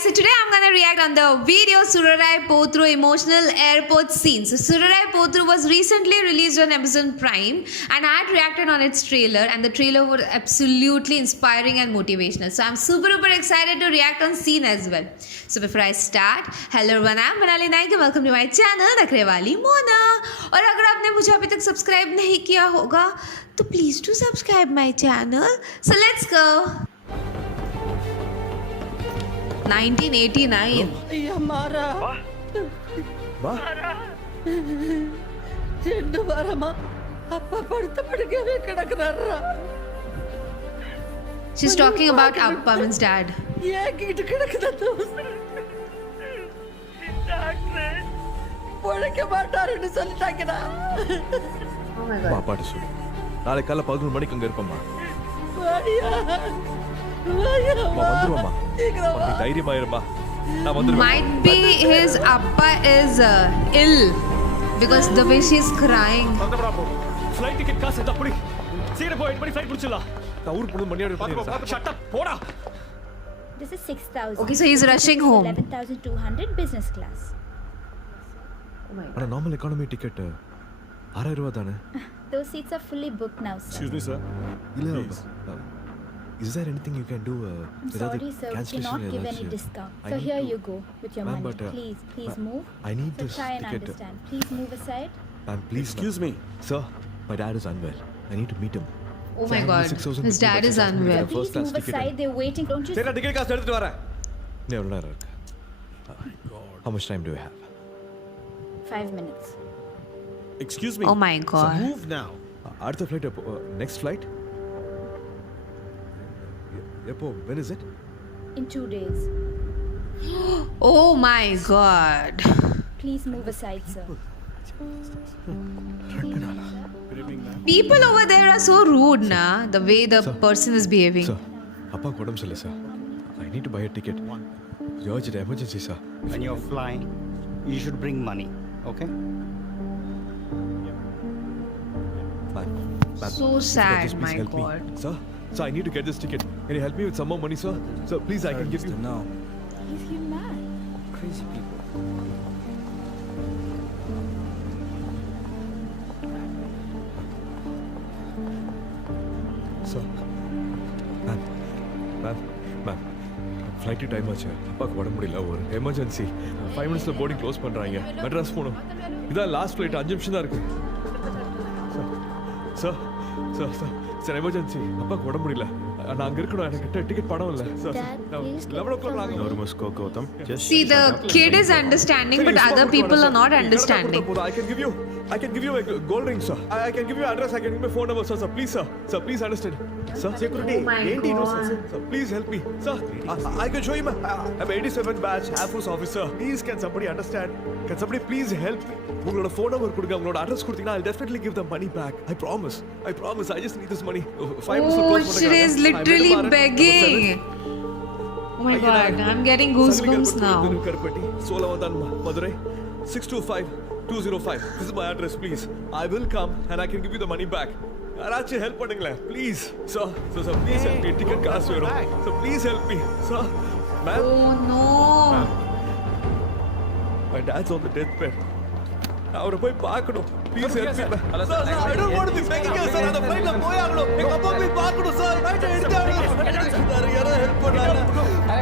guys, so today I'm gonna react on the video Surarai Potru emotional airport scene. So Surarai Potru was recently released on Amazon Prime and I had reacted on its trailer and the trailer was absolutely inspiring and motivational. So I'm super excited to react on scene as well. So before I start, hello everyone, I'm Manali Naik and welcome to my channel नखरे वाली मोना. और अगर आपने मुझे अभी तक subscribe नहीं किया होगा तो please do subscribe my channel. So let's go. 1989. हमारा చెండు వారమా అప్ప పడితే పడికే కిడకనర్రా. She's talking about Appa's dad. ఏ గిట్ కిడకనతో பொழைக்க மாட்டாருன்னு சொல்லிட்டாங்கடா. Oh my god. பாப்பாட்ட சொல்லு நாளை காலை 11 மணிக்கு அங்க இருப்பம்மா. வாடியா வந்துருவம்மா. சீக்கிரம் நீ தைரியமா இருமா. நான் வந்துருவேன். Might be his Appa is ill because the way she's crying. வந்துடா போ. ஃளைட் டிக்கெட் காசு எடுத்து அப்படி. சீக்கிரம் போய் 8 மணி ஃளைட் பிடிச்சலாம். நான் ஊருக்கு போணும் மணி ஆயிடுச்சு. ஷட் அப் போடா. This is 6,000. Okay, so he's rushing home. 11,200 business class. ஆனா நார்மல் எக்கானமி டிக்கெட் 6000 ரூபாய் தானே? Those seats are fully booked now, sir. Excuse me sir. இல்ல. Is there anything you can do I'm sorry, sir. We cannot give any discount. So here you go with your Ma'am, money. but, Please move. I need So this try and ticket. understand. Please move aside. Ma'am, please. Excuse me. Sir, my dad is unwell. I need to meet him. Oh my god. His dad is unwell. First Please class move ticket. aside. They're waiting. Don't you சரி ticket காசு எடுத்துட்டு வரேன். நீ எவ்வளவு நேரம் இருக்கு? How much time do we have? 5 minutes. Excuse me. Oh my god. Move now. அடுத்த flight எப்போ? Next flight? எப்போ? When is it? In 2 days. Oh my god. Please move aside, sir. People over there are so rude, na. The way the Sir. person is behaving. Sir, அப்பா உடம்பு சரியில்லை sir. I need to buy a ticket. Urgent emergency sir. When you're flying, you should bring money, okay? Ma'am, So if you can sad, just please my help me. god. Sir, I need to get this ticket. Can you help me with some more money, sir? Sir, please, I can give you. No. Is he mad? Crazy people. Sir. Ma'am. Flight time ஆச்சு. அப்பாக்கு உடம்பு முடியல ஒரு emergency. 5 மினிட்ஸ்ல boarding close பண்றாங்க. மெட்ராஸ் போணும். இதான் last flight 5 நிமிஷம் தான் இருக்கு. Sir emergency. அப்பாக்கு உடம்பு முடியல. நான் அங்க இருக்கணும். எனக்கு டிக்கெட் பணம் இல்ல. சார் Dad, please 11 o'clock நாங்க No rumors, Gautam. Just See, the kid is understanding, but other people are not understanding. I can give you a gold ring, sir. I can give you address. I can give you my phone number, sir. Sir, please, sir. Sir, please understand. Sir, security. Oh my god. Sir, please help me. Sir, I can show you my. I'm 87 batch Air Force officer. Please, can somebody understand? Can somebody please help me? உங்களோட phone number கொடுங்க. உங்களோட address கொடுத்தீங்கன்னா I'll definitely give the money back. I promise. I just need this money. 5 minutes Oh, close she பண்ணுங்க. is literally begging. Oh my god, I'm getting goosebumps now. Karpati, Solavandan, Madurai, 625-205. This is my address, please. I will come and I can give you the money back. யாராச்சும் help பண்ணுங்களேன் please sir please help me ticket காசு வேணும் sir please help me sir ma'am Oh no. My dad's on the death bed அவரை போய் பார்க்கணும் please help me sir I don't want to be begging you sir அந்த ஃளைட்ல போய் ஆகணும் எங்க அப்பா போய் பார்க்கணும் சார் ஃளைட் எடுத்து சார் யாரோ ஹெல்ப் பண்ணுங்க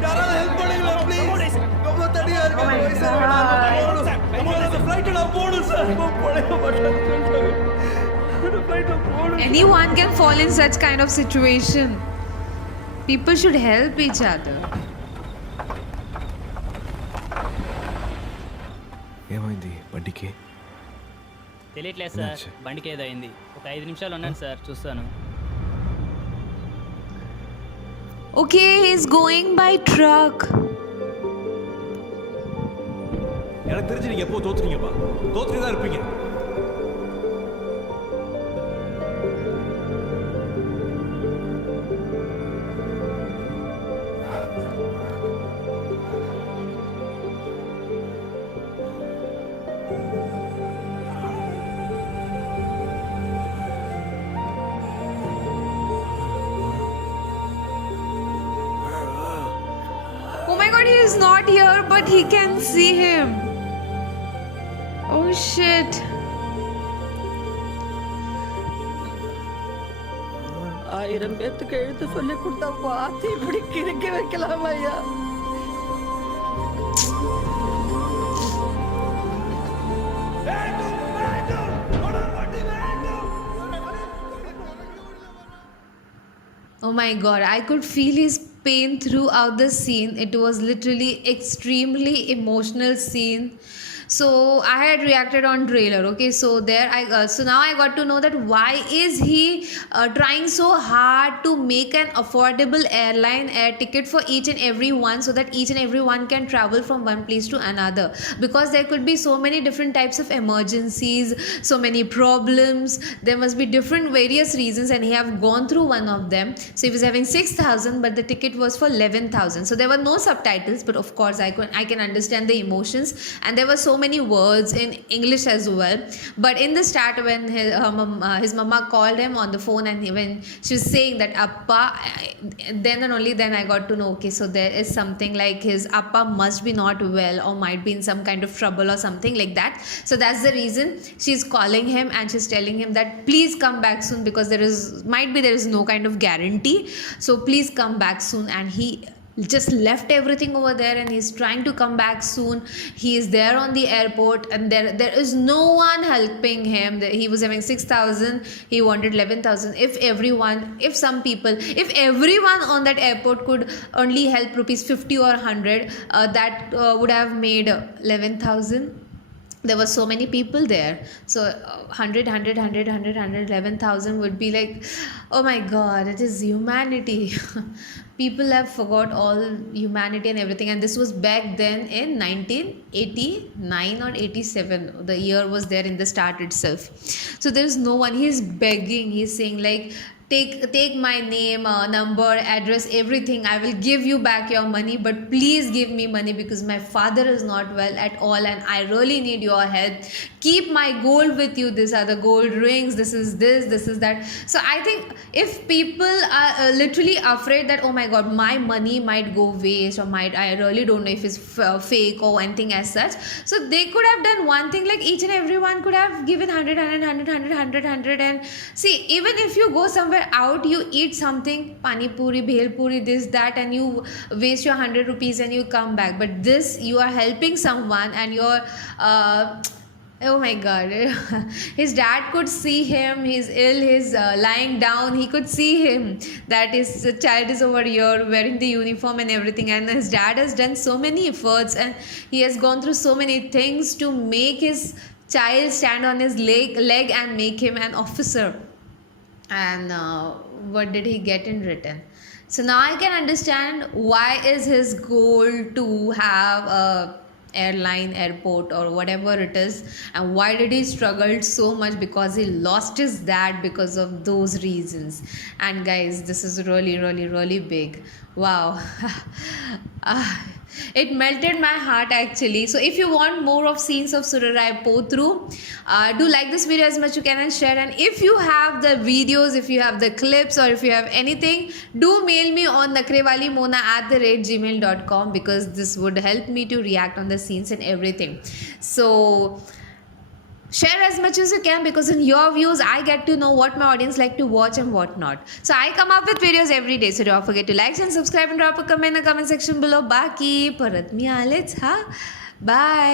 யாரோ ஹெல்ப் பண்ணுங்க ப்ளீஸ் ரொம்ப தடியா இருக்கு பைசா வேணும் அந்த ஃளைட்ல போணும் சார் போடவே மாட்டேன் Anyone can fall in such kind of situation. People should help each other. ఏమైంది బండికి తెలియట్లేదు సార్ బండికి ఏదో అయింది ఒక 5 నిమిషాలు ఉన్నాను సార్ చూస్తాను Okay, he's going by truck. எனக்கு தெரிஞ்சு நீங்க எப்போ தோத்துறீங்கப்பா தோத்துட்டு தான் இருப்பீங்க Oh my god, god, he is not here, but he can see him. Oh shit. ஆயிரம் பேத்துக்கு எழுத்து சொல்லி கொடுத்தா பார்த்து இப்படி கிறுக்கி வைக்கலாம் ஐயா. Oh my god, I could feel his pain throughout the scene. It was literally extremely emotional scene. So I had reacted on trailer. Okay, so there so now I got to know that why is he trying so hard to make an affordable airline air ticket for each and every one, so that each and every one can travel from one place to another, because there could be so many different types of emergencies, so many problems, there must be different various reasons, and he have gone through one of them. So he was having 6,000, but the ticket was for 11,000. So there were no subtitles, but of course I can understand the emotions, and there were so many words in English as well. But in the start, when his mama called him on the phone, and when she was saying that Appa, then and only then I got to know, okay, so there is something like his Appa must be not well, or might be in some kind of trouble or something like that. So that's the reason she's calling him, and she's telling him that please come back soon, because there is no kind of guarantee, so please come back soon. And he just left everything over there, and he's trying to come back soon. He is there on the airport, and there is no one helping him. He was having 6,000, he wanted 11,000. If everyone on that airport could only help rupees 50 or 100, that would have made 11,000. There were so many people there, so 100 11,000 would be like, oh my god, it is humanity. People have forgot all humanity and everything. And this was back then in 1989 or 87. The year was there in the start itself. So there's no one. He's begging, he's saying like, take my name, number, address, everything. I will give you back your money, but please give me money, because my father is not well at all, and I really need your help. Keep my gold with you. These are the gold rings. This is that. So I think if people are literally afraid that, oh my god, my money might go waste, or I really don't know if it's fake or anything as such. So they could have done one thing, like each and everyone could have given 100, and see, even if you go somewhere out, you eat something, pani puri, bhel puri, this, that, and you waste your 100 rupees and you come back. But this, you are helping someone, and you're oh my god, his dad could see him, he's ill, he's lying down, he could see him that his child is over here wearing the uniform and everything, and his dad has done so many efforts, and he has gone through so many things to make his child stand on his leg and make him an officer. And what did he get in return? So now I can understand why is his goal to have a airline, airport, or whatever it is, and why did he struggle so much, because he lost his dad because of those reasons. And guys, this is really big. Wow. It melted my heart actually. So if you want more of scenes of Surarai Potru, do like this video as much you can and share. And if you have the videos, if you have the clips, or if you have anything, do mail me on nakrewaliMona@gmail.com, because this would help me to react on the scenes and everything. So share as much as you can, because in your views I get to know what my audience like to watch and what not. So I come up with videos every day, so don't forget to like and subscribe and drop a comment in the comment section below. Baki parat mi alets ha. Bye.